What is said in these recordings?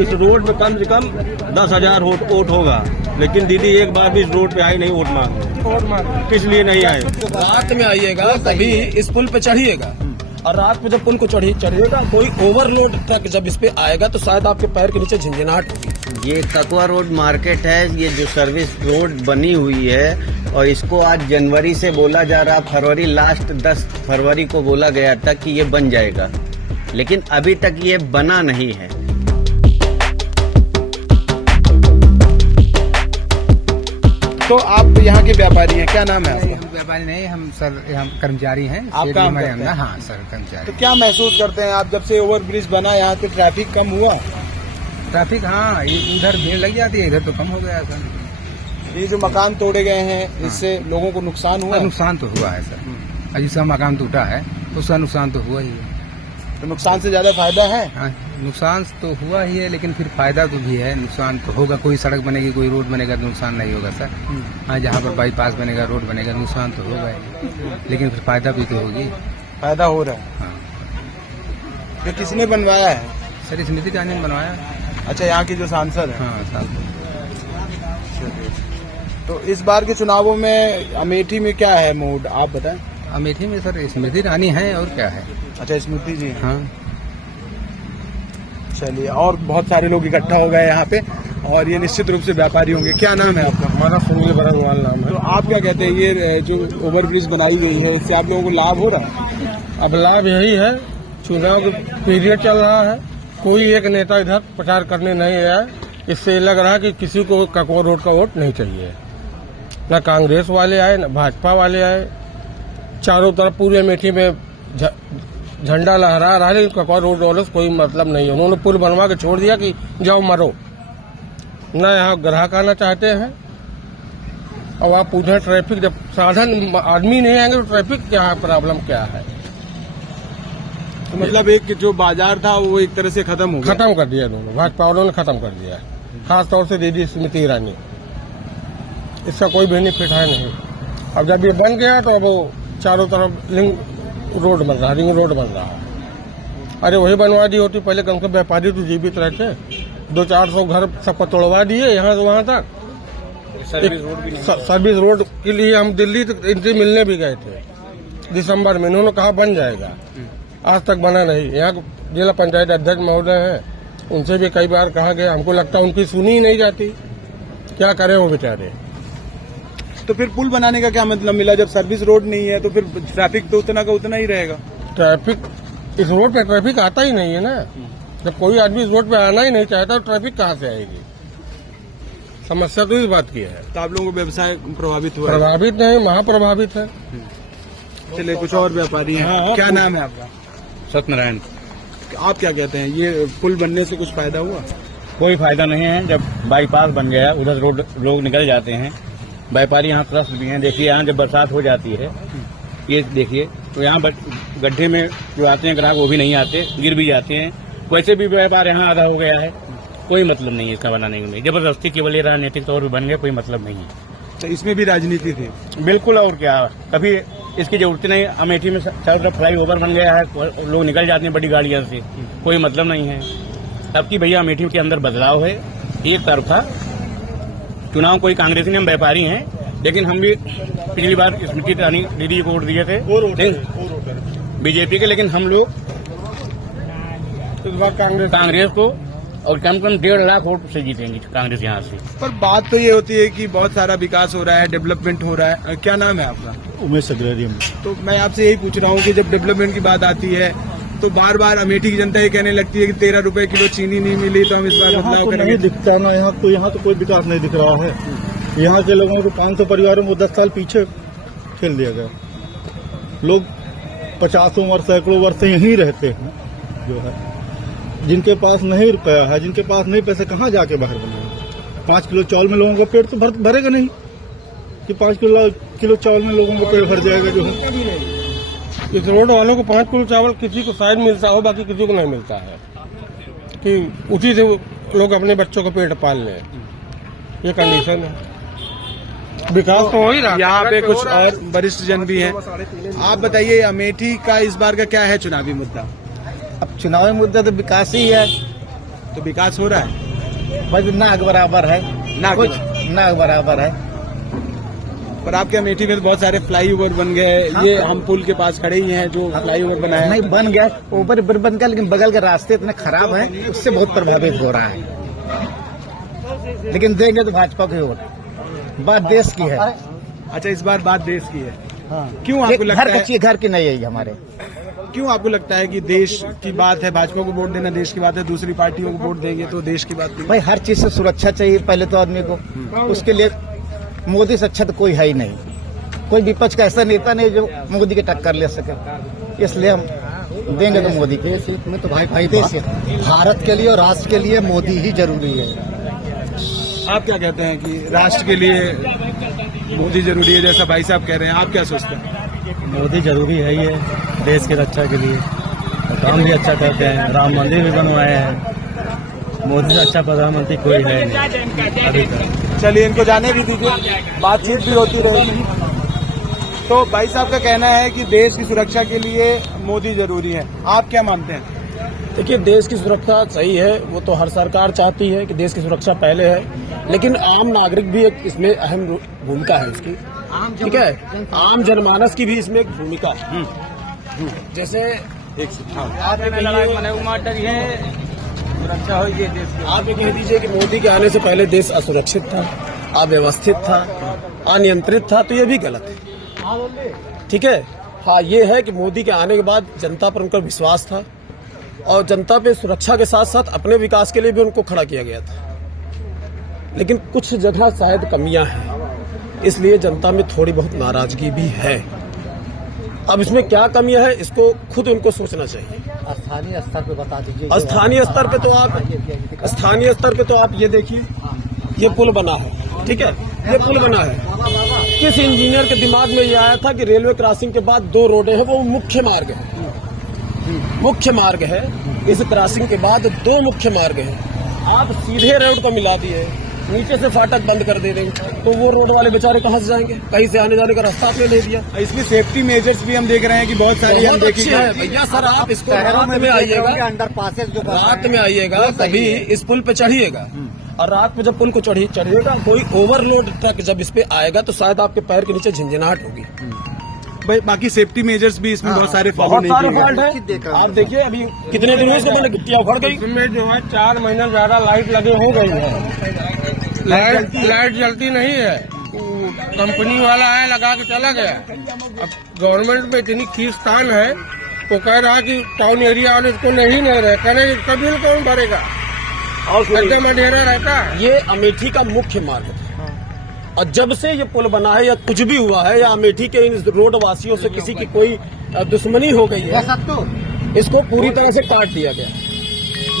इस रोड पे कम से कम 10,000 वोट होगा, लेकिन दीदी एक बार भी इस रोड पे आई नहीं वोट मांग। किस लिए नहीं आए? रात में आइएगा तभी इस पुल पे चढ़िएगा, और रात में जब पुल को चढ़िएगा कोई ओवरलोड ट्रक जब इस पे आएगा तो शायद आपके पैर के नीचे झंझनाहट होगी। ये तकवा रोड मार्केट है, ये जो सर्विस रोड बनी हुई है, और इसको आज जनवरी से बोला जा रहा, फरवरी लास्ट 10 फरवरी को बोला गया था कि ये बन जाएगा, लेकिन अभी तक ये बना नहीं है। तो आप यहाँ के व्यापारी हैं, क्या नाम है आपका? व्यापारी नहीं, हम कर्मचारी हैं। आप काम करते हैं? हाँ सर, कर्मचारी। तो क्या महसूस करते हैं आप जब से ओवरब्रिज बना, यहाँ पे ट्रैफिक कम हुआ? ट्रैफिक, हाँ, इधर भीड़ लग जाती है, इधर तो कम हो गया सर। ये जो मकान तोड़े गए हैं इससे लोगों को नुकसान हुआ? नुकसान तो हुआ है सर, जिसका मकान टूटा है उसका नुकसान तो हुआ ही है। तो नुकसान से ज्यादा फायदा है? हाँ, नुकसान तो हुआ ही है, लेकिन फिर फायदा तो भी है। नुकसान तो होगा, कोई सड़क बनेगी, कोई रोड बनेगा तो नुकसान नहीं होगा सर। हाँ, जहाँ पर बाईपास बनेगा, रोड बनेगा, नुकसान तो होगा ही, लेकिन फिर फायदा भी तो होगी। फायदा हो रहा है। हाँ। तो किसने बनवाया है? सर, स्मृति ईरानी ने बनवाया। अच्छा, यहाँ की जो सांसद है। हाँ साहब। तो इस बार के चुनावों में अमेठी में क्या है मूड, आप बताएं। अमेठी में सर स्मृति ईरानी है, और क्या है। अच्छा, स्मृति जी। हाँ, चलिए, और बहुत सारे लोग इकट्ठा हो गए यहाँ पे, और ये निश्चित रूप से व्यापारी होंगे। क्या नाम है आपका? हमारा सुनील बरंगवाल नाम तो आप क्या कहते हैं, ये जो ओवरब्रिज बनाई गई है इससे आप लोगों को लाभ हो रहा है? अब लाभ यही है, चुनाव का पीरियड चल रहा है, कोई एक नेता इधर प्रचार करने नहीं आया। इससे लग रहा है कि किसी को ककवा रोड का वोट नहीं चाहिए। न कांग्रेस वाले आए, न भाजपा वाले आए, चारों तरफ पूरे अमेठी में झंडा लहरा रहा है, लेकिन ककवा रोड वालों से कोई मतलब नहीं है। उन्होंने पुल बनवा के छोड़ दिया कि जाओ मरो। न यहाँ ग्राहक आना चाहते हैं। अब आप पूछें ट्रैफिक, जब साधन आदमी नहीं आएंगे तो ट्रैफिक क्या है, प्रॉब्लम क्या है? तो मतलब एक जो बाजार था वो एक तरह से खत्म हो गया। खत्म कर दिया दोनों, भाजपा वालों ने खत्म कर दिया, खास तौर से दीदी स्मृति ईरानी। इसका कोई बेनिफिट है नहीं। अब जब ये बन गया तो अब वो चारों तरफ रिंग रोड बन रहा है। अरे वही बनवा दी होती पहले, कम से कम व्यापारी तो जीवित रहते। 200-400 घर सबको तोड़वा दिए यहाँ से वहाँ तक। सर्विस रोड के लिए हम दिल्ली तक इनसे मिलने भी गए थे दिसंबर में, इन्होंने कहा बन जाएगा, आज तक बना नहीं। यहाँ जिला पंचायत अध्यक्ष महोदय हैं, उनसे भी कई बार कहा गया, हमको लगता है उनकी सुनी ही नहीं जाती। क्या करें वो बेचारे। तो फिर पुल बनाने का क्या मतलब मिला, जब सर्विस रोड नहीं है तो फिर ट्रैफिक तो उतना का उतना ही रहेगा। ट्रैफिक, इस रोड पे ट्रैफिक आता ही नहीं है ना। जब कोई आदमी इस रोड पे आना ही नहीं चाहता तो ट्रैफिक कहाँ से आएगी? समस्या तो इस बात की है। तो आप लोगों को व्यवसाय प्रभावित हुआ है? प्रभावित नहीं, महाप्रभावित है। चलिए, कुछ और व्यापारी हैं। क्या नाम है आपका? सत्यनारायण। आप क्या कहते हैं, ये पुल बनने से कुछ फायदा हुआ? कोई फायदा नहीं है। जब बाईपास बन गया, उधर रोड लोग निकल जाते हैं, व्यापारी यहाँ त्रस्त भी हैं। देखिए, यहाँ जब बरसात हो जाती है, ये देखिए, तो यहाँ गड्ढे में जो आते हैं ग्राहक वो भी नहीं आते, गिर भी जाते हैं। वैसे भी व्यापार यहाँ आधा हो गया है, कोई मतलब नहीं है इसका बनाने में। जबरदस्ती केवल ये राजनीतिक तौर पर बन गया, कोई मतलब नहीं है। तो इसमें भी राजनीति थी? बिल्कुल, और क्या, कभी इसकी जरूरत नहीं। अमेठी में चारों तरफ फ्लाई ओवर बन गया है, लोग निकल जाते हैं बड़ी गाड़ियों से, कोई मतलब नहीं है। अब की भैया अमेठी के अंदर बदलाव है, एक तरफा चुनाव। कोई कांग्रेसी ने, हम व्यापारी हैं, लेकिन हम भी पिछली बार स्मृति ईरानी दीदी को वोट दिए थे बीजेपी के, लेकिन हम लोग इस बार कांग्रेस को, और कम से कम 1.5 लाख वोट से जीतेंगे कांग्रेस यहाँ से। पर बात तो ये होती है कि बहुत सारा विकास हो रहा है, डेवलपमेंट हो रहा है। क्या नाम है आपका? उमेश अग्रवाल। तो मैं आपसे यही पूछ रहा हूँ कि जब डेवलपमेंट की बात आती है तो बार बार अमेठी की जनता ये कहने लगती है कि 13 रुपए किलो चीनी नहीं मिली, तो हम इस बार यहाँ बदलाव तो करेंगे। नहीं दिखता ना, यहाँ तो कोई विकास नहीं दिख रहा है। यहाँ के लोगों को 500 परिवारों को 10 साल पीछे ठेल दिया गया। लोग 50 वर्ष, सैकड़ों वर्ष से यहीं रहते हैं। जो है, जिनके पास नहीं रुपया है, जिनके पास नहीं पैसे, कहाँ जाके बाहर बनेंगे? 5 किलो चावल में लोगों का पेट तो भरेगा नहीं कि 5 किलो चावल में लोगों का पेट भर जाएगा। जो है, इस रोड वालों को 5 किलो चावल किसी को शायद मिलता हो, बाकी किसी को नहीं मिलता है, कि उसी से लोग अपने बच्चों को पेट पाल लें। ये कंडीशन है। विकास तो हो ही रहा। यहाँ पे कुछ और वरिष्ठ जन भी हैं। आप बताइए, अमेठी का इस बार का क्या है चुनावी मुद्दा? अब चुनावी मुद्दा तो विकास ही है। तो विकास हो रहा है? बस नाक बराबर है, ना कुछ नाक बराबर है। पर आपके अमेठी में तो बहुत सारे फ्लाईओवर बन गए। ये हम पुल के पास खड़े ही हैं जो फ्लाईओवर बनाया है। नहीं बन गया, ऊपर बन गया, लेकिन बगल के रास्ते इतने खराब हैं, उससे बहुत प्रभावित हो रहा है। लेकिन देंगे तो भाजपा की वोट, बात देश की है। अच्छा, इस बार बात देश की है। क्यों आपको लगता है, घर की नहीं है हमारे? क्यों आपको लगता है कि देश की बात है, भाजपा को वोट देना देश की बात है, दूसरी पार्टियों को वोट देंगे तो देश की बात नहीं? भाई हर चीज से सुरक्षा चाहिए पहले तो आदमी को, उसके लिए मोदी से अच्छा तो कोई है ही नहीं। कोई विपक्ष का ऐसा नेता नहीं जो मोदी की टक्कर ले सके, इसलिए हम देंगे तो मोदी के। देश हित में तो भाई भारत के लिए और राष्ट्र के लिए मोदी ही जरूरी है। आप क्या कहते हैं कि राष्ट्र के लिए मोदी जरूरी है, जैसा भाई साहब कह रहे हैं, आप क्या सोचते हैं? मोदी जरूरी है ही है देश की रक्षा के लिए, और काम भी अच्छा करते हैं, राम मंदिर भी बनवाए हैं। मोदी से अच्छा प्रधानमंत्री कोई है नहीं अभी तक। चलिए, इनको जाने भी दीजिए, बातचीत भी होती रहेगी। तो भाई साहब का कहना है कि देश की सुरक्षा के लिए मोदी जरूरी है, आप क्या मानते हैं? देखिए, देश की सुरक्षा सही है, वो तो हर सरकार चाहती है कि देश की सुरक्षा पहले है, लेकिन आम नागरिक भी एक इसमें अहम भूमिका है उसकी, ठीक है। आम जनमानस की भी इसमें एक भूमिका है। जैसे आप ये कह दीजिए कि मोदी के आने से पहले देश असुरक्षित था, अव्यवस्थित था, अनियंत्रित था, तो ये भी गलत है, ठीक है। हाँ, ये है कि मोदी के आने के बाद जनता पर उनका विश्वास था और जनता पे सुरक्षा के साथ साथ अपने विकास के लिए भी उनको खड़ा किया गया था, लेकिन कुछ जगह शायद कमियां हैं, इसलिए जनता में थोड़ी बहुत नाराजगी भी है। अब इसमें क्या कमियां है, इसको खुद उनको सोचना चाहिए। स्थानीय स्तर पे बता दीजिए। स्थानीय स्तर पे तो आप ये देखिए, ये पुल बना है, ठीक है, ये पुल बना है। किस इंजीनियर के दिमाग में ये आया था कि रेलवे क्रॉसिंग के बाद 2 रोडें हैं, वो मुख्य मार्ग है, मुख्य मार्ग है, इस क्रॉसिंग के बाद 2 मुख्य मार्ग है, आप सीधे रोड को मिला दिए, नीचे से फाटक बंद कर दे रहे हैं, तो वो रोड वाले बेचारे कहाँ से जाएंगे? कहीं से आने जाने का रास्ता आपने दे दिया। इसमें सेफ्टी मेजर्स भी हम देख रहे हैं कि बहुत सारी हम बहुत अच्छे हैं भैया। सर, आप इसको रात में आइएगा, अंडर पासेज जो रात में आइएगा, तभी इस पुल पे चढ़िएगा, और रात में जब पुल को चढ़िएगा, कोई ओवरलोड ट्रक जब इस पे आएगा तो शायद आपके पैर के नीचे झंझनाहट होगी। भाई बाकी सेफ्टी मेजर्स भी इसमें बहुत सारे फॉलो बहुत नहीं सारे किए फॉल्ट गए। है। आप देखिए, अभी कितने दिनों से मैंने गिट्टियां उखड़ गई। इसमें जो है 4 महीने ज्यादा लाइट लगे हो गई है, लाइट जलती नहीं है। कंपनी वाला है, लगा के चला गया। अब गवर्नमेंट में इतनी खींचतान है, वो कह रहा है कि टाउन एरिया वाले इसको नहीं रहे, करेंगे कभी कौन भरेगा, और गड्ढे में ढेरा रहता है। ये अमेठी का मुख्य मार्ग है, और जब से ये पुल बना है या कुछ भी हुआ है, या अमेठी के इन रोड वासियों से किसी की कोई दुश्मनी हो गई है, इसको पूरी तरह से काट दिया गया।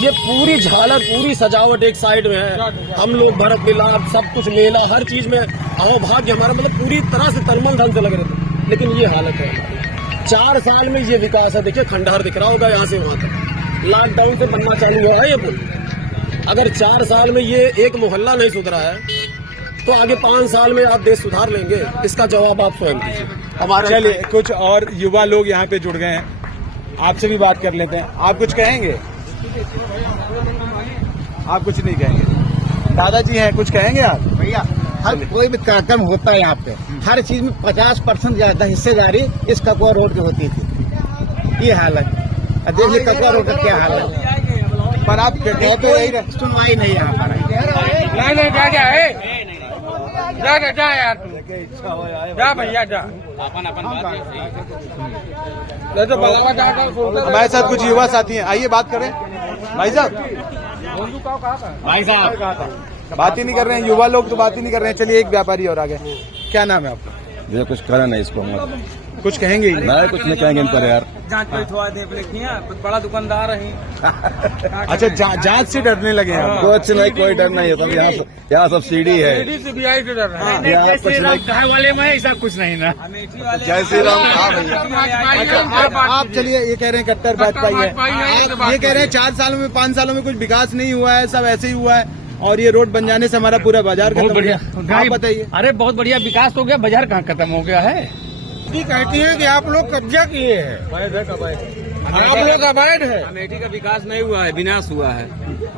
ये पूरी झालर, पूरी सजावट एक साइड में है, हम लोग भरत मिलाप, सब कुछ मेला, हर चीज में आओ भाग्य हमारा, मतलब पूरी तरह से तलमल ढंग से लग रहे थे, लेकिन ये हालत है हमारी। 4 साल में ये विकास है। देखिए, खंडहर दिख रहा होगा यहाँ से वहां तक, लॉकडाउन से बनना चालू हुआ है ये पुल। अगर 4 साल में ये एक मोहल्ला नहीं सुधरा है, तो आगे 5 साल में आप देश सुधार लेंगे? इसका जवाब आप स्वयं दीजिए। हमारा चलिए, कुछ और युवा लोग यहाँ पे जुड़ गए हैं, आपसे भी बात कर लेते हैं। आप कुछ कहेंगे? आप कुछ नहीं कहेंगे? दादाजी हैं, कुछ कहेंगे आप? भैया हर कोई भी कार्यक्रम होता है यहाँ पे, हर चीज में 50% ज्यादा हिस्सेदारी इस ककुआ रोड की होती थी। ये हालत, देखिए ककुआ रोड का क्या हालत। पर आप कहते तो यही रहे। सुनवाई नहीं है हमारा। नहीं जा यार, जा भैया जा। नहीं तो बलवा जाकर हमारे साथ कुछ युवा साथी हैं, आइए बात करें। भाई साहब बात ही नहीं कर रहे हैं, युवा लोग तो बात ही नहीं कर रहे हैं। चलिए, एक व्यापारी और आ गए। क्या नाम है आपका? मुझे कुछ करा नहीं इसको, हम कुछ कहेंगे ही नहीं? मैं कुछ नहीं कहेंगे इन पर यार। जांच बैठवा दे, कुछ बड़ा दुकानदार है। अच्छा, जांच से डरने लगे हैं आप? कुछ नहीं, कोई डर नहीं है, सब यहाँ सब सीढ़ी है। CBI से डर रहा है। यहाँ कुछ नहीं, वाले में ऐसा कुछ नहीं ना। जय श्री राम। हाँ भैया, आप चलिए, ये कह रहे हैं कट्टर भाजपा ही है, ये कह रहे हैं 4 सालों में 5 सालों में कुछ विकास नहीं हुआ है, सब ऐसे ही हुआ है, और ये रोड बन जाने से हमारा पूरा बाजार खत्म हो गया। आप बताइए। अरे बहुत बढ़िया विकास हो गया, बाजार कहाँ खत्म हो गया है? कहती है कि आप लोग कब्जा किए हैं। आप लोग अवैध है। अमेठी का विकास नहीं हुआ है, विनाश हुआ है।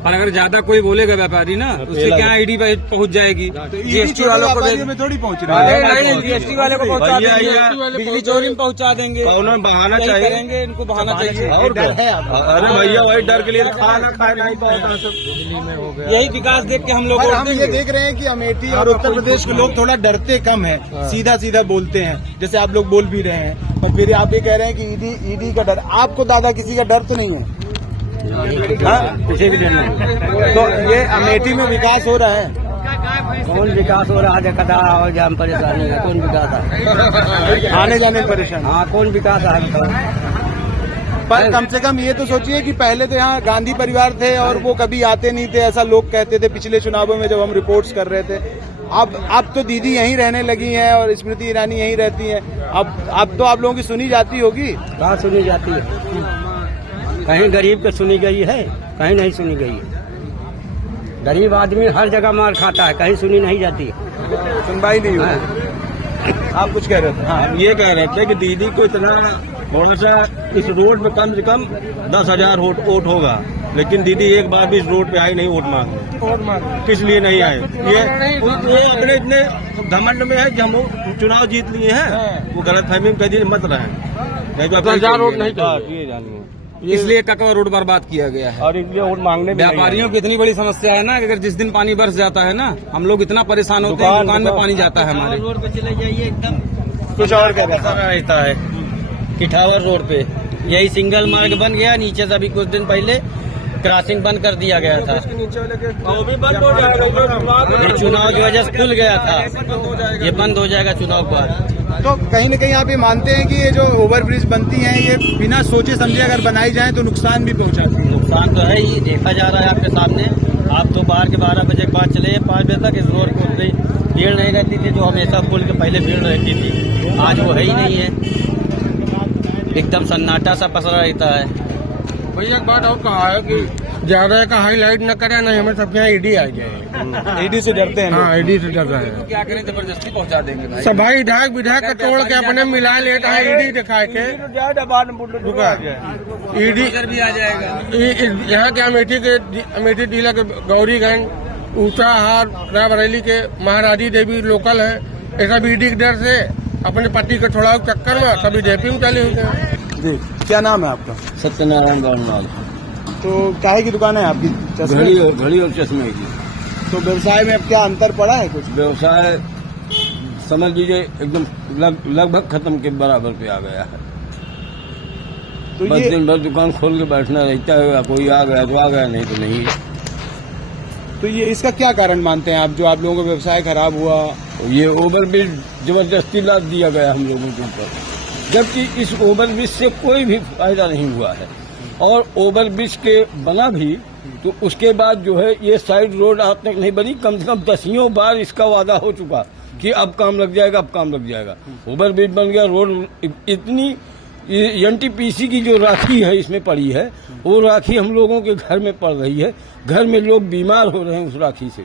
और अगर ज्यादा कोई बोलेगा व्यापारी ना, उससे क्या ईडी पे पहुंच जाएगी। जीएसटी वालों को में थोड़ी पहुंच रही है। नहीं, जीएसटी वाले को पहुंचा देंगे, बिजली चोरी में पहुंचा देंगे, बहाना यही चाहिए करेंगे, इनको बहाना चाहिए। अरे भैया वही डर के लिए खाना खाए नहीं पाता सब। यही विकास देख के हम लोग पर हम ये देख रहे हैं कि अमेठी और उत्तर प्रदेश के लोग थोड़ा डरते कम है, सीधा सीधा बोलते हैं, जैसे आप लोग बोल भी रहे हैं। पर फिर आप ये कह रहे हैं कि ईडी का डर, आपको दादा किसी का डर तो नहीं है? पीछे भी देना तो ये अमेठी में विकास हो रहा है? कौन विकास हो रहा है? कदा और जाम परेशानी है, कौन विकास है? आने जाने में परेशान। हाँ, कौन विकास है? पर कम से कम ये तो सोचिए कि पहले तो यहाँ गांधी परिवार थे और वो कभी आते नहीं थे, ऐसा लोग कहते थे पिछले चुनावों में जब हम रिपोर्ट्स कर रहे थे। अब तो दीदी यहीं रहने लगी हैं और स्मृति ईरानी यहीं रहती हैं। अब तो आप लोगों की सुनी जाती होगी। कहाँ सुनी जाती है? कहीं गरीब को सुनी गई है, कहीं नहीं सुनी गई है। गरीब आदमी हर जगह मार खाता है, कहीं सुनी नहीं जाती है, सुनवाई नहीं हुई। आप कुछ कह रहे थे? हाँ, ये कह रहे थे कि दीदी को इतना थोड़ा सा इस रोड में कम से कम 10,000 वोट होगा, लेकिन दीदी एक बार भी इस रोड पे आई नहीं वोट मांगने। किस लिए नहीं आए? ये अपने इतने घमंड में है कि हम लोग चुनाव जीत लिए हैं, वो गलत फहमी में कहीं मत रहे। 10,000 वोट नहीं चाहिए, इसलिए टकवा रोड बर्बाद किया गया है। और इसलिए वोट मांगने में व्यापारियों की इतनी बड़ी समस्या है ना कि अगर जिस दिन पानी बरस जाता है ना, हम लोग इतना परेशान होते हैं, दुकान में पानी जाता है हमारे। रोड पे चले जाइए एकदम कुछ और कह रहे हैं? रहता है किठावर रोड पे, यही सिंगल मार्ग बन गया। नीचे से अभी कुछ दिन पहले क्रॉसिंग बंद कर दिया गया था, वो भी बंद हो जाएगा। ये चुनाव की वजह से खुल गया था, ये बंद हो जाएगा चुनाव के बाद। तो कहीं न कहीं आप ये मानते हैं कि ये जो ओवरब्रिज बनती हैं ये बिना सोचे समझे अगर बनाई जाए तो नुकसान भी पहुंचाती है? नुकसान तो है ही, देखा जा रहा है आपके सामने। आप तो बाहर के 12 बजे के बाद चले 5 बजे तक इस रोड को भीड़ नहीं रहती थी, जो हमेशा पुल के पहले भीड़ रहती थी, आज वो है ही नहीं है, एकदम सन्नाटा सा पसरा रहता है। भैया एक बात और कहा है कि ज्यादा का हाईलाइट न करे, नहीं हमें सब यहाँ ईडी आ जाए। ईडी से डरते हैं लोग। हाँ, ईडी से डर रहे हैं। क्या करें, जबरदस्ती पहुंचा देंगे भाई। सब भाई विधायक का तोड़ के अपने मिला लेता है, ईडी दिखा के ईडी भी आ जाएगा। यहाँ के अमेठी जिला के गौरीगंज, ऊंचाहार, रायबरेली के महाराजी देवी लोकल है, ये सब ईडी के डर से अपने पति को छोड़ाओ चक्कर में सभी जेपी में चले हुए हैं। जी, क्या नाम है आपका? सत्यनारायण गौरनाल। तो काहे की दुकान है आपकी? घड़ी और चश्मे की। तो व्यवसाय में अब क्या अंतर पड़ा है कुछ? व्यवसाय समझ लीजिए एकदम लगभग खत्म के बराबर पे आ गया है। तो बस ये दिन भर दुकान खोल के बैठना रहता है, कोई आ गया तो आ गया, नहीं तो नहीं। तो ये इसका क्या कारण मानते हैं आप, जो आप लोगों का व्यवसाय खराब हुआ? ये ओवरब्रिज जबरदस्ती लाद दिया गया हम लोगों के ऊपर, जबकि इस ओवरब्रिज से कोई भी फायदा नहीं हुआ है। और ओवरब्रिज के बना भी तो उसके बाद जो है ये साइड रोड आज तक नहीं बनी। कम से कम 10 बार इसका वादा हो चुका कि अब काम लग जाएगा, अब काम लग जाएगा। ओवरब्रिज बन गया, रोड इतनी एनटीपीसी की जो राखी है इसमें पड़ी है, वो राखी हम लोगों के घर में पड़ रही है। घर में लोग बीमार हो रहे हैं उस राखी से।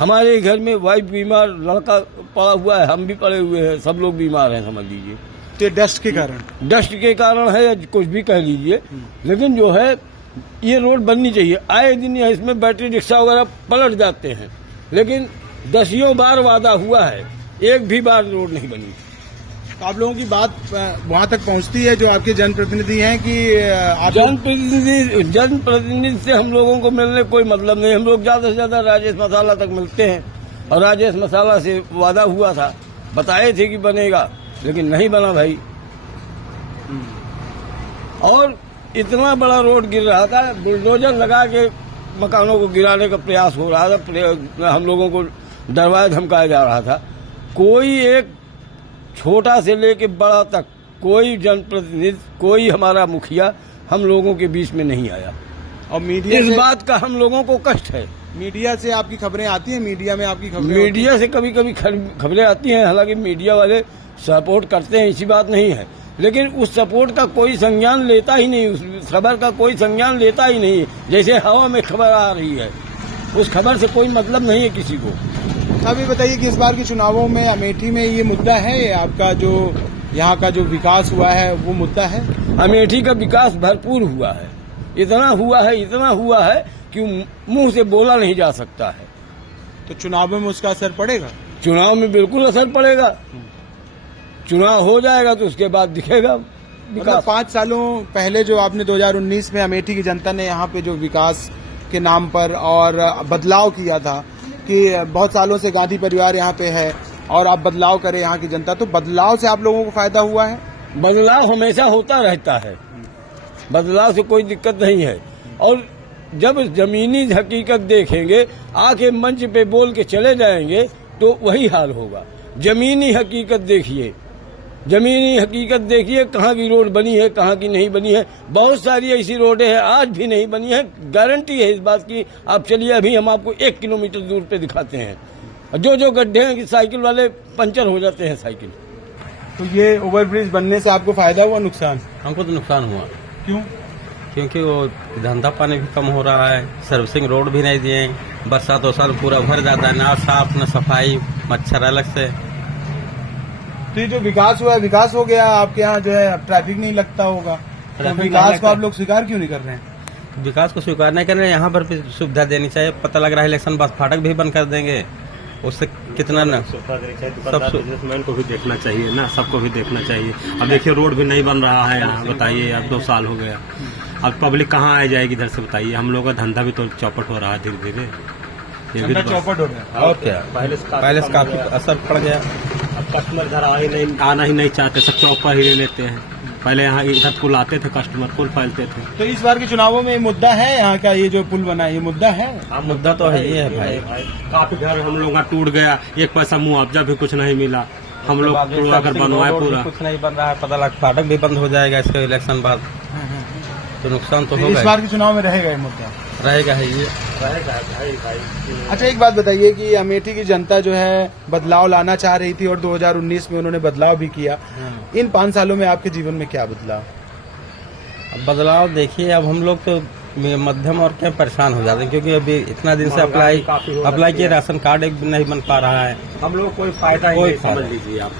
हमारे घर में वाइफ बीमार, लड़का पड़ा हुआ है, हम भी पड़े हुए हैं, सब लोग बीमार हैं समझ लीजिए। तो डस्ट के कारण? डस्ट के कारण है या कुछ भी कह लीजिए, लेकिन जो है ये रोड बननी चाहिए। आए दिन इसमें बैटरी रिक्शा वगैरह पलट जाते हैं, लेकिन 10 बार वादा हुआ है, एक भी बार रोड नहीं बनी। तो आप लोगों की बात वहाँ तक पहुँचती है जो आपके जनप्रतिनिधि हैं कि आप जनप्रतिनिधि से हम लोगों को मिलने कोई मतलब नहीं। हम लोग ज्यादा से ज्यादा राजेश मसाला तक मिलते हैं, और राजेश मसाला से वादा हुआ था, बताए थे कि बनेगा, लेकिन नहीं बना भाई। और इतना बड़ा रोड गिर रहा था, बुलडोजर लगा के मकानों को गिराने का प्रयास हो रहा था, हम लोगों को डरवाया धमकाया जा रहा था। कोई एक छोटा से लेके बड़ा तक कोई जनप्रतिनिधि, कोई हमारा मुखिया हम लोगों के बीच में नहीं आया, और मीडिया इस बात का हम लोगों को कष्ट है। मीडिया से आपकी खबरें आती हैं? मीडिया में आपकी खबरें? मीडिया से कभी कभी खबरें आती हैं, हालांकि मीडिया वाले सपोर्ट करते हैं, ऐसी बात नहीं है, लेकिन उस सपोर्ट का कोई संज्ञान लेता ही नहीं, उस खबर का कोई संज्ञान लेता ही नहीं। जैसे हवा में खबर आ रही है, उस खबर से कोई मतलब नहीं है किसी को। अब ये बताइए कि इस बार के चुनावों में अमेठी में ये मुद्दा है आपका, जो यहाँ का जो विकास हुआ है वो मुद्दा है? अमेठी का विकास भरपूर हुआ है, इतना हुआ है कि मुंह से बोला नहीं जा सकता है। तो चुनावों में उसका असर पड़ेगा? चुनाव में बिल्कुल असर पड़ेगा। चुनाव हो जाएगा तो उसके बाद दिखेगा मतलब विकास। 5 सालों पहले जो आपने 2019 में अमेठी की जनता ने यहाँ पे जो विकास के नाम पर और बदलाव किया था कि बहुत सालों से गांधी परिवार यहाँ पे है और आप बदलाव करें यहाँ की जनता, तो बदलाव से आप लोगों को फायदा हुआ है? बदलाव हमेशा होता रहता है, बदलाव से कोई दिक्कत नहीं है। और जब जमीनी हकीकत देखेंगे, आके मंच पे बोल के चले जाएंगे तो वही हाल होगा। जमीनी हकीकत देखिए, कहाँ की रोड बनी है, कहाँ की नहीं बनी है। बहुत सारी ऐसी रोडें हैं आज भी नहीं बनी है, गारंटी है इस बात की। आप चलिए, अभी हम आपको 1 किलोमीटर दूर पे दिखाते हैं, जो गड्ढे हैं कि साइकिल वाले पंचर हो जाते हैं साइकिल। तो ये ओवरब्रिज बनने से आपको फायदा हुआ नुकसान? हमको तो नुकसान हुआ। क्यों? क्योंकि वो धंधा पानी भी कम हो रहा है, सर्विसिंग रोड भी नहीं दिए, बरसात वरसात पूरा भर जाता है, ना साफ न सफाई, मच्छर अलग से। तो ये जो विकास हुआ है, विकास हो गया, आपके यहाँ जो है ट्रैफिक नहीं लगता होगा, तो विकास को आप लोग स्वीकार क्यों नहीं कर रहे हैं? विकास को स्वीकार नहीं कर रहे हैं, यहाँ पर भी सुविधा देनी चाहिए। पता लग रहा है इलेक्शन बाद फाटक भी बंद कर देंगे, उससे कितना न सब बिजनेसमैन को भी देखना चाहिए ना, सबको भी देखना चाहिए। अब देखिए रोड भी नहीं बन रहा है यहाँ, बताइए अब 2 साल हो गया, अब पब्लिक कहाँ आ जाएगी इधर से, बताइए। हम लोगों का धंधा भी तो चौपट हो रहा है धीरे धीरे, ये भी चौपट हो रहा है। और क्या, पहले से काफी असर पड़ गया। अब कस्टमर इधर आना ही नहीं चाहते, सब चौक पर ही ले लेते हैं। पहले यहाँ इधर पुल आते थे, कस्टमर पुल फैलते थे। तो इस बार के चुनावों में मुद्दा है यहाँ का, ये जो पुल बना है ये मुद्दा है? मुद्दा तो है ही है भाई। काफी घर हम लोगों का टूट गया, 1 पैसा मुआवजा भी कुछ नहीं मिला। हम लोग पूरा घर बनवाए, पूरा कुछ नहीं बन रहा है। पता लग फाटक भी बंद हो जाएगा इसके इलेक्शन बाद, तो नुकसान तो होगा। इस बार के चुनाव में रहेगा ये मुद्दा? रहेगा है ये। अच्छा, एक बात बताइए कि अमेठी की जनता जो है बदलाव लाना चाह रही थी और 2019 में उन्होंने बदलाव भी किया। इन 5 सालों में आपके जीवन में क्या बदलाव? अब बदलाव देखिए, अब हम लोग तो मध्यम और क्या परेशान हो जाते हैं, क्योंकि अभी इतना दिन से अप्लाई किए, राशन कार्ड एक भी नहीं बन पा रहा है। हम लोग कोई फायदा नहीं, समझ लीजिए आप,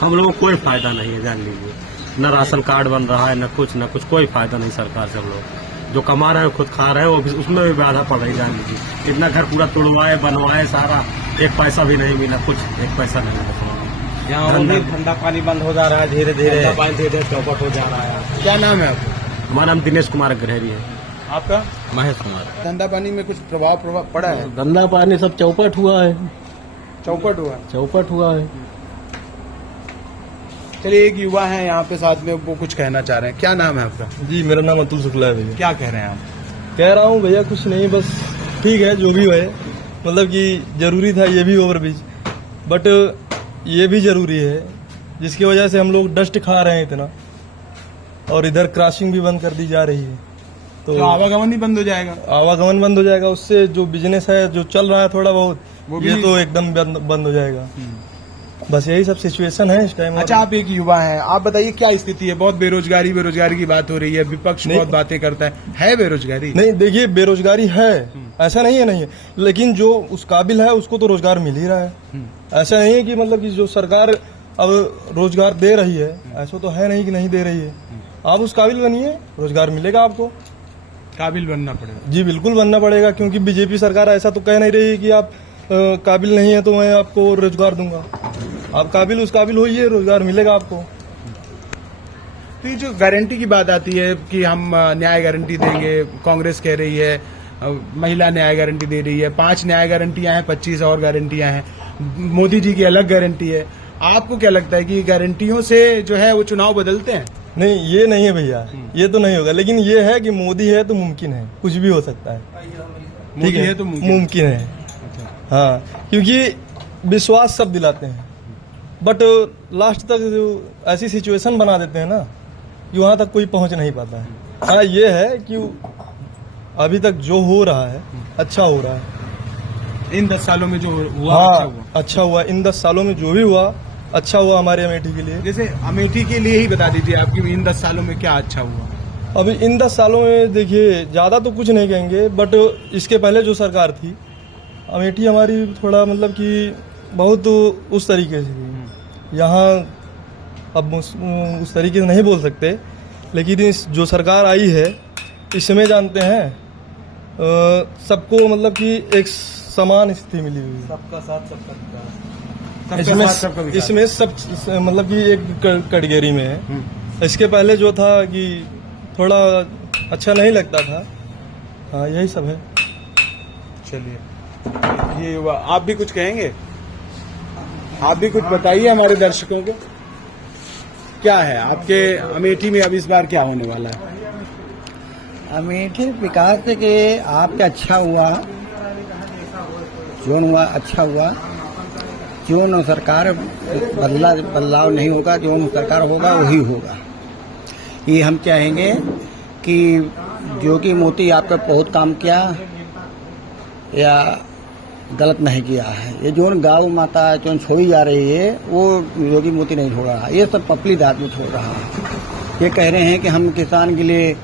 हम लोगों को कोई फायदा नहीं है, जान लीजिए। न राशन कार्ड बन रहा है, न कुछ, कोई फायदा नहीं सरकार से। हम लोग जो कमा रहे हैं खुद खा रहे हैं, वो उसमें भी बाधा पड़ रही, जान लीजिए। इतना घर पूरा तोड़वाए बनवाए सारा, 1 पैसा भी नहीं मिला, कुछ 1 पैसा नहीं मिला। यहाँ धंधा पानी बंद हो जा रहा है धीरे धीरे, चौपट हो जा रहा है। क्या नाम है आपका? हमारा नाम दिनेश कुमार गृहरी है। आपका? महेश कुमार। धंधा पानी में कुछ प्रभाव पड़ा है? धंधा पानी सब चौपट हुआ है। चौपट हुआ है। चलिए, एक युवा है यहाँ पे साथ में, वो कुछ कहना चाह रहे हैं। क्या नाम है आपका? जी, मेरा नाम अतुल शुक्ला है भैया। क्या कह रहे हैं आप? कह रहा हूँ भैया कुछ नहीं, बस ठीक है जो भी है, मतलब कि जरूरी था ये भी ओवरब्रिज, बट ये भी जरूरी है जिसकी वजह से हम लोग डस्ट खा रहे हैं इतना, और इधर क्रॉसिंग भी बंद कर दी जा रही है, तो आवागमन ही बंद हो जाएगा। आवागमन बंद हो जाएगा, उससे जो बिजनेस है जो चल रहा है थोड़ा बहुत, ये तो एकदम बंद हो जाएगा। बस यही सब सिचुएशन है इस टाइम। अच्छा, आप एक युवा हैं, आप बताइए क्या स्थिति है? बहुत बेरोजगारी की बात हो रही है, विपक्ष बहुत बातें करता है बेरोजगारी? नहीं, देखिए बेरोजगारी है, ऐसा नहीं है, लेकिन जो उस काबिल है उसको तो रोजगार मिल ही रहा है। ऐसा नहीं है कि मतलब कि जो सरकार अब रोजगार दे रही है, ऐसा तो है नहीं कि नहीं दे रही है। आप उस काबिल बनिए, रोजगार मिलेगा आपको। काबिल बनना पड़ेगा? जी बिल्कुल बनना पड़ेगा, क्योंकि बीजेपी सरकार ऐसा तो कह नहीं रही है कि आप काबिल नहीं है तो मैं आपको रोजगार दूंगा। आप काबिल उस काबिल होइए, रोजगार मिलेगा आपको। तो ये जो गारंटी की बात आती है कि हम न्याय गारंटी देंगे, कांग्रेस कह रही है, महिला न्याय गारंटी दे रही है, 5 न्याय गारंटियां हैं, 25 और गारंटियां हैं, मोदी जी की अलग गारंटी है। आपको क्या लगता है कि गारंटियों से जो है वो चुनाव बदलते हैं? नहीं, ये नहीं है भैया, ये तो नहीं होगा, लेकिन ये है कि मोदी है तो मुमकिन है, कुछ भी हो सकता है। मोदी है तो मुमकिन है। हाँ, क्योंकि विश्वास सब दिलाते हैं, बट लास्ट तक जो ऐसी सिचुएशन बना देते हैं ना कि वहां तक कोई पहुंच नहीं पाता है। हाँ, ये है कि अभी तक जो हो रहा है अच्छा हो रहा है। इन 10 सालों में जो हुआ, हाँ, अच्छा हुआ। इन 10 सालों में जो भी हुआ अच्छा हुआ हमारे अमेठी के लिए। जैसे अमेठी के लिए ही बता दीजिए आपकी इन 10 सालों में क्या अच्छा हुआ? अभी इन 10 सालों में देखिए, ज्यादा तो कुछ नहीं कहेंगे, बट इसके पहले जो सरकार थी, अमेठी हमारी थोड़ा मतलब कि बहुत उस तरीके से थी। यहाँ अब उस तरीके से नहीं बोल सकते, लेकिन इस जो सरकार आई है इसमें जानते हैं सबको मतलब कि एक समान स्थिति मिली हुई है। सबका साथ सबका विकास। इसमें सब मतलब कि एक कैटेगरी में है। इसके पहले जो था कि थोड़ा अच्छा नहीं लगता था। हाँ, यही सब है। चलिए, ये हुआ। आप भी कुछ कहेंगे? आप भी कुछ बताइए हमारे दर्शकों को, क्या है आपके अमेठी में अब इस बार क्या होने वाला है? अमेठी विकास के आपका अच्छा हुआ, जो हुआ अच्छा हुआ। जो सरकार बदलाव नहीं होगा, जो सरकार होगा वही होगा। ये हम चाहेंगे कि जो कि मोदी आपका बहुत काम किया या गलत नहीं किया है। ये जो गाँव माता जो छोड़ी जा रही है वो योगी मोदी नहीं छोड़ रहा, ये सब पपली आदमी छोड़ रहा है। ये कह रहे हैं कि हम किसान के लिए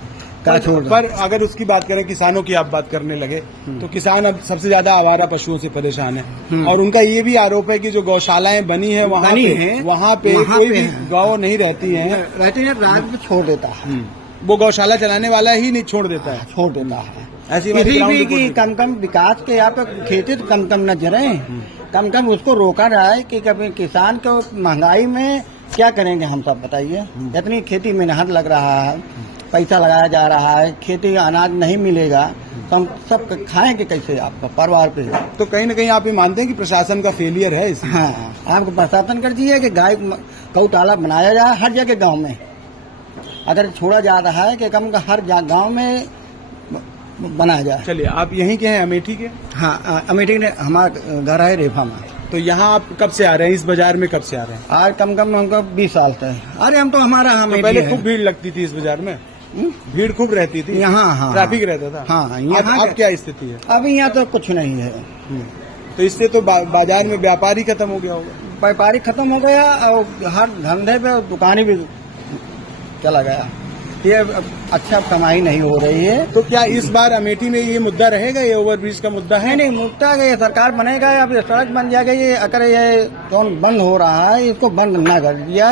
क्या छोड़। पर अगर उसकी बात करें, किसानों की आप बात करने लगे तो किसान अब सबसे ज्यादा आवारा पशुओं से परेशान है और उनका ये भी आरोप है कि जो गौशालाएं बनी है वहाँ पे कोई भी गौ नहीं रहती है, रात में छोड़ देता है। वो गौशाला चलाने वाला ही नहीं छोड़ देता है। ऐसी भी कि कम विकास के यहाँ पे खेती तो कम न जरे, कम उसको रोका रहा है कि कभी किसान को महंगाई में क्या करेंगे हम सब बताइए। इतनी खेती मेहनत लग रहा है, पैसा लगाया जा रहा है, खेती अनाज नहीं मिलेगा तो हम सब खाएंगे कैसे आपका परिवार पे। तो कहीं ना कहीं आप ये मानते हैं कि प्रशासन का फेलियर है इसमें? हाँ, आपको प्रशासन कर दिए कि गाय गौशाला बनाया जाए हर जगह गांव में। अगर छोड़ा जा रहा है कि कम हर गांव में बनाया जाए। चलिए, आप यहीं के हैं, अमेठी के? हाँ, अमेठी में हमारा घर है रेफा में। तो यहाँ आप कब से आ रहे हैं? इस बाजार में कब से आ रहे हैं? आज कम हमको 20 साल से। अरे हम तो हमारा तो पहले खूब भीड़ लगती थी इस बाजार में, भीड़ खूब रहती थी यहाँ। हाँ, ट्रैफिक रहता था। हाँ, यहाँ अब क्या स्थिति है? अभी यहाँ तो कुछ नहीं है। तो इससे तो बाजार में व्यापार ही खत्म हो गया होगा। व्यापारी खत्म हो गया और हर धंधे पे दुकानें भी चला गया। ये अच्छा कमाई नहीं हो रही है। तो क्या इस बार अमेठी में ये मुद्दा रहेगा? ये ओवरब्रिज का मुद्दा है? नहीं, मुद्दा ये सरकार बनेगा, अब सड़क बन जाएगा। ये अगर ये कौन बंद हो रहा है, इसको बंद ना कर दिया,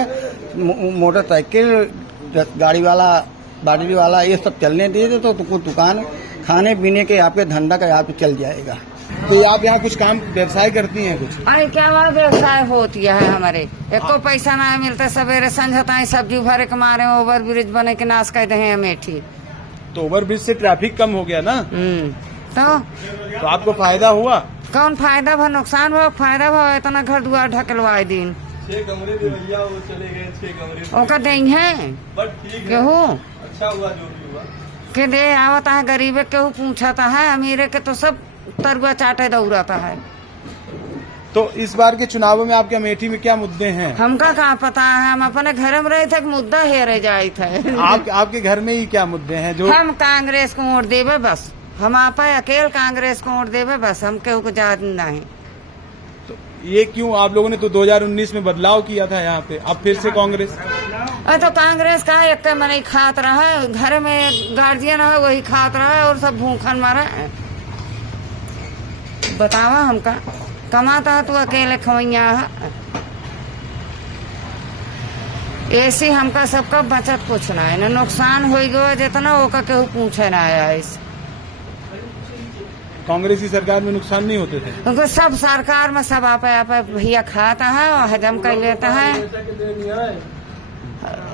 मोटरसाइकिल गाड़ी वाला बाटरी वाला ये सब चलने दिए तो दुकान खाने पीने के आपके धंधा का यहाँ पे चल जाएगा। तो आप यहाँ कुछ काम व्यवसाय करती हैं कुछ? अरे क्या व्यवसाय होती है हमारे, एको पैसा ना मिलता। सवेरे संझता सब्जी भरे के मारे ओवर ब्रिज बने के नाश कर दे अमेठी। तो ओवर ब्रिज से ट्रैफिक कम हो गया ना? तो आपको फायदा हुआ? कौन फायदा भा, नुकसान भा, फायदा भा। इतना घर दुआर ढकलवाए दिन 6 कमरे भैया वो चले गए 6 कमरे ओका दे है केहू अच्छा हुआ जो भी हुआ के दे आवता है। गरीबे केहू पूछता है, अमीरे के तो सब तरुआ चाटे दौड़ाता है। तो इस बार के चुनावों में आपके अमेठी में क्या मुद्दे हैं? हमका कहाँ पता है, हम अपने घर में रहे थे, मुद्दा हेरे जाए थे। आपके घर में ही क्या मुद्दे हैं जो? हम कांग्रेस को वोट देवे बस, हम आप अकेले कांग्रेस को वोट देवे बस, हम केहू को याद नहीं। तो ये क्यों? आप लोगों ने तो 2019 में बदलाव किया था यहाँ पे, अब फिर से कांग्रेस? तो कांग्रेस का एक मनी खात रहा है, घर में गार्जियन है वही खात रहा है और सब भूखन मारा है। बतावा हमका कमाता है, तू अकेले खवैया है। ऐसे हमका सबका बचत कुछ ना है, नुकसान हो गया जितना ओका केहू पूछे ना आया। इस कांग्रेस की सरकार में नुकसान नहीं होते थे? तो सब सरकार में सब आप भैया खाता है और हजम कर लेता है।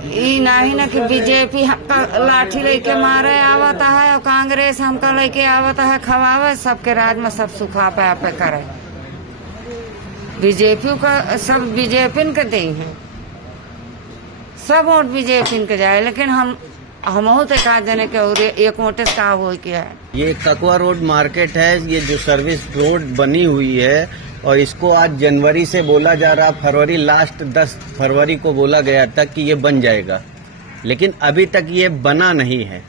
ये नहीं ना कि बीजेपी हमका लाठी लेके मारे आवता है और कांग्रेस हमका लेके आवता है खवावे। सबके राज में सब सुखा पे करे। बीजेपी का सब बीजेपी के दे हैं, सब वोट बीजेपी के जाए, लेकिन हम तो कहा जाने के और एक नोटिस का हो क्या है। ये ककवा रोड मार्केट है, ये जो सर्विस रोड बनी हुई है और इसको आज जनवरी से बोला जा रहा, फरवरी लास्ट 10 फरवरी को बोला गया था कि ये बन जाएगा, लेकिन अभी तक ये बना नहीं है।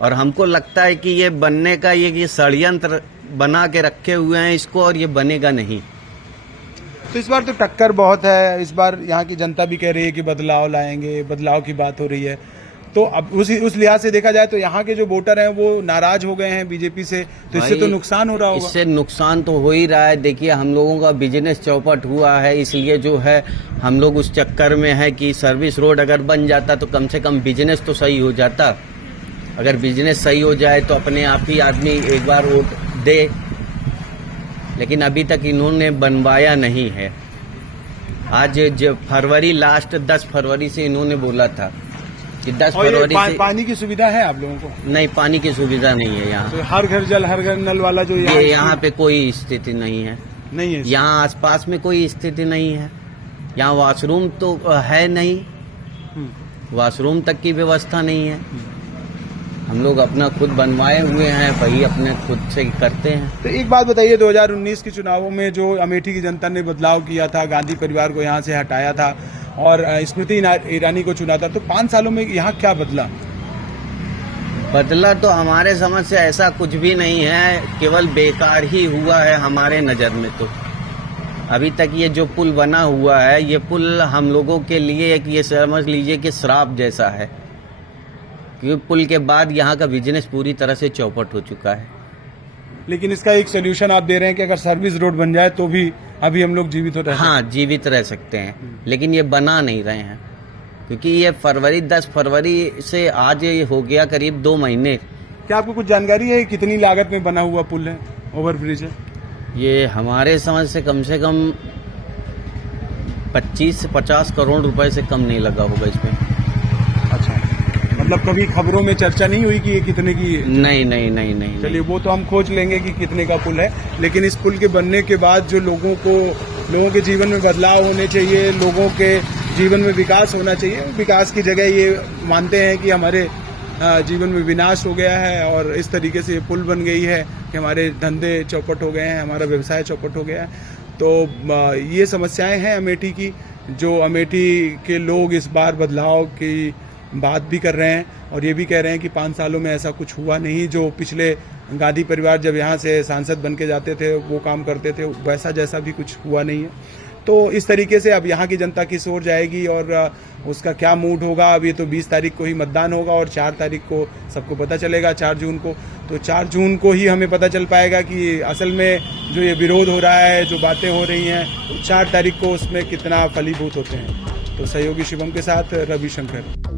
और हमको लगता है कि ये बनने का ये षड्यंत्र बना के रखे हुए हैं इसको, और ये बनेगा नहीं। तो इस बार तो टक्कर बहुत है। इस बार यहाँ की जनता भी कह रही है कि बदलाव लाएंगे, बदलाव की बात हो रही है। तो अब उस लिहाज से देखा जाए तो यहाँ के जो वोटर हैं वो नाराज हो गए हैं बीजेपी से, तो इससे तो नुकसान हो रहा होगा। इससे नुकसान तो हो ही रहा है। देखिए हम लोगों का बिजनेस चौपट हुआ है, इसलिए जो है हम लोग उस चक्कर में है कि सर्विस रोड अगर बन जाता तो कम से कम बिजनेस तो सही हो जाता। अगर बिजनेस सही हो जाए तो अपने आप ही आदमी एक बार वोट दे, लेकिन अभी तक इन्होंने बनवाया नहीं है। आज फरवरी लास्ट 10 फरवरी से इन्होंने बोला था कि 10 फरवरी से पानी की सुविधा है आप लोगों को? नहीं, पानी की सुविधा नहीं है यहाँ। तो हर घर जल हर घर नल वाला जो यहाँ पे कोई स्थिति नहीं है। नहीं है यहाँ आसपास में कोई स्थिति नहीं है। यहाँ वॉशरूम तो है नहीं, वॉशरूम तक की व्यवस्था नहीं है। हम लोग अपना खुद बनवाए हुए हैं, वही अपने खुद से करते हैं। तो एक बात बताइए, 2019 के चुनावों में जो अमेठी की जनता ने बदलाव किया था, गांधी परिवार को यहाँ से हटाया था और स्मृति ईरानी को चुना था, तो 5 सालों में यहाँ क्या बदला? बदला तो हमारे समझ से ऐसा कुछ भी नहीं है, केवल बेकार ही हुआ है हमारे नज़र में। तो अभी तक ये जो पुल बना हुआ है, ये पुल हम लोगों के लिए एक ये समझ लीजिए कि श्राप जैसा है, क्योंकि पुल के बाद यहाँ का बिजनेस पूरी तरह से चौपट हो चुका है। लेकिन इसका एक सोल्यूशन आप दे रहे हैं कि अगर सर्विस रोड बन जाए तो भी अभी हम लोग जीवित हो रहे हैं। हाँ, जीवित रह सकते हैं, लेकिन ये बना नहीं रहे हैं, क्योंकि ये 10 फरवरी से आज ये हो गया करीब 2 महीने। क्या आपको कुछ जानकारी है कितनी लागत में बना हुआ पुल है, ओवरब्रिज है? ये हमारे समझ से कम 25 से 50 करोड़ रुपए से कम नहीं लगा होगा इसमें। अच्छा, मतलब कभी खबरों में चर्चा नहीं हुई कि ये कितने की? नहीं। चलिए, वो तो हम खोज लेंगे कि कितने का पुल है, लेकिन इस पुल के बनने के बाद जो लोगों के जीवन में बदलाव होने चाहिए, लोगों के जीवन में विकास होना चाहिए, विकास की जगह ये मानते हैं कि हमारे जीवन में विनाश हो गया है और इस तरीके से ये पुल बन गई है कि हमारे धंधे चौपट हो गए हैं, हमारा व्यवसाय चौपट हो गया है। तो ये समस्याएं हैं अमेठी की, जो अमेठी के लोग इस बार बदलाव की बात भी कर रहे हैं और ये भी कह रहे हैं कि 5 सालों में ऐसा कुछ हुआ नहीं। जो पिछले गांधी परिवार जब यहाँ से सांसद बन के जाते थे, वो काम करते थे, वैसा जैसा भी कुछ हुआ नहीं है। तो इस तरीके से अब यहाँ की जनता किस ओर जाएगी और उसका क्या मूड होगा, अब ये तो 20 तारीख को ही मतदान होगा और 4 तारीख को सबको पता चलेगा, 4 जून को। तो 4 जून को ही हमें पता चल पाएगा कि असल में जो ये विरोध हो रहा है, जो बातें हो रही हैं, 4 तारीख को उसमें कितना फलीभूत होते हैं। तो सहयोगी शिवम के साथ रविशंकर।